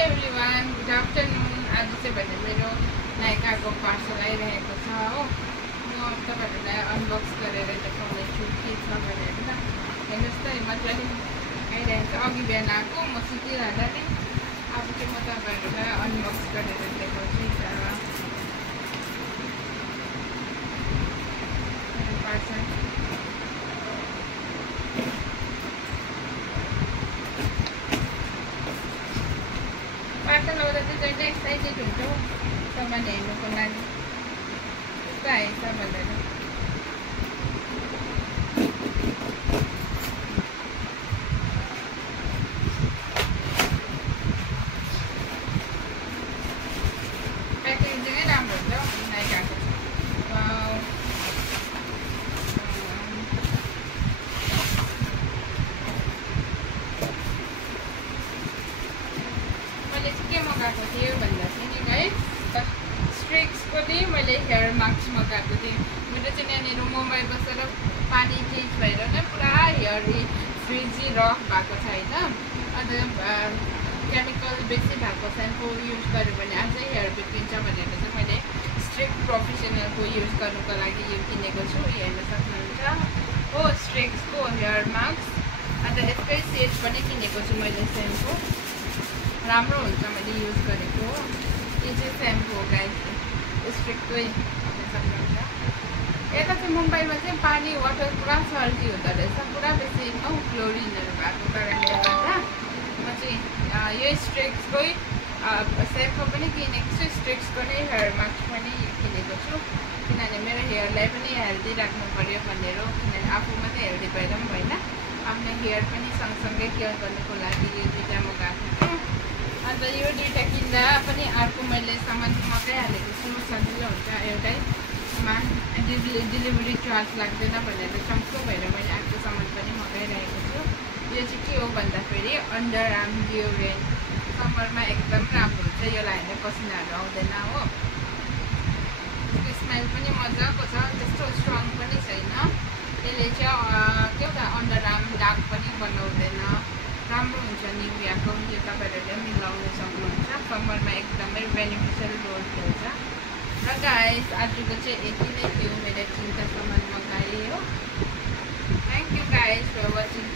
Everyone, good afternoon. आज चाहिँ भने मेरो नाइकाको पार्सल आइरहेको छ हो। म तपाईँहरूलाई अनबक्स गरेर देखाउनेछु के छ भनेर। हेर्नुहोस् त, मजाले आइरहेको छ। अघि बिहान आएको, म सुतिरहँदा नै अब चाहिँ म तपाईँहरूलाई अनबक्स गरेर देखाउँछु। पार्सल पार्सल आउँदा चाहिँ जहिले एक्साइटेड हुन्छ सामान हेर्नुको लागि। कस्तो आएछ भनेर। प्याकेजिङै राम्रो हुन्छ नाइकाको। मैले चाहिँ के मगाएको थिएँ भन्दा चाहिँ नि गाइस, स्ट्रिक्सको नि मैले हेयर मास्क मगाएको थिएँ। मेरो चाहिँ यहाँनिर मुम्बई बसेर पानी चेन्ज भएर नै पुरा हेयर फ्रिजी रफ भएको छ होइन। अन्त केमिकल बेसी भएको सेम्पू युज गऱ्यो भने अझै हेयर बिग्रिन्छ भनेर चाहिँ मैले स्ट्रिक्स प्रोफेसनलको युज गर्नुको लागि यो किनेको छु। हेर्न सक्नुहुन्छ हो, स्ट्रिक्सको हेयर मास्क। अन्त यसकै सेट पनि किनेको छु मैले। सेम्पू राम्रो हुन्छ, मैले युज गरेको हो। यो चाहिँ सेम्पू हो गाइस, स्ट्रिक्टकै हेर्न सक्नुहुन्छ। यता चाहिँ मुम्बईमा चाहिँ पानी वाटर पुरा सल्टी हुँदो रहेछ, पुरा बेसी क्लोरिनहरू भएको कारणले गर्दा म चाहिँ यो स्ट्रिक्सकै सेम्पू पनि किनेको छु। स्ट्रिक्सको नै हेयर मास्क पनि किनेको छु, किनभने मेरो हेयरलाई पनि हेल्दी राख्नु पऱ्यो भनेर। किनभने आफू मात्रै हेल्दी भएर पनि होइन, आफ्नो हेयर पनि सँगसँगै केयर गर्नुको लागि यो दुइटा मगाएको छु। अन्त यो दुइटा किन्दा पनि अर्को मैले सामान मगाइहालेको छु, सजिलो हुन्छ एउटैमा, डेलिभरी चार्ज लाग्दैन भनेर चम्चो भएर मैले अर्को सामान पनि मगाइरहेको छु। यो चाहिँ के हो भन्दाखेरि अन्डर आर्म डियोड्रेन्ट। समरमा एकदम राम्रो हुन्छ, यो लगाएर पसिनाहरू आउँदैन हो। यसको स्मेल पनि मजाको छ, त्यस्तो स्ट्रङ पनि छैन। यसले चाहिँ के त अन्डर आर्म डार्क पनि बनाउँदैन, राम्रो हुन्छ। निभियाको यो तपाईँहरूले मिलाउन सक्नुहुन्छ। समरमा एकदमै बेनिफिसियल रोल खेल्छ। र गाइस, आजको चाहिँ यति नै थियो। मेरो 3टा सामान मगाएँ हो। Thank you guys for watching.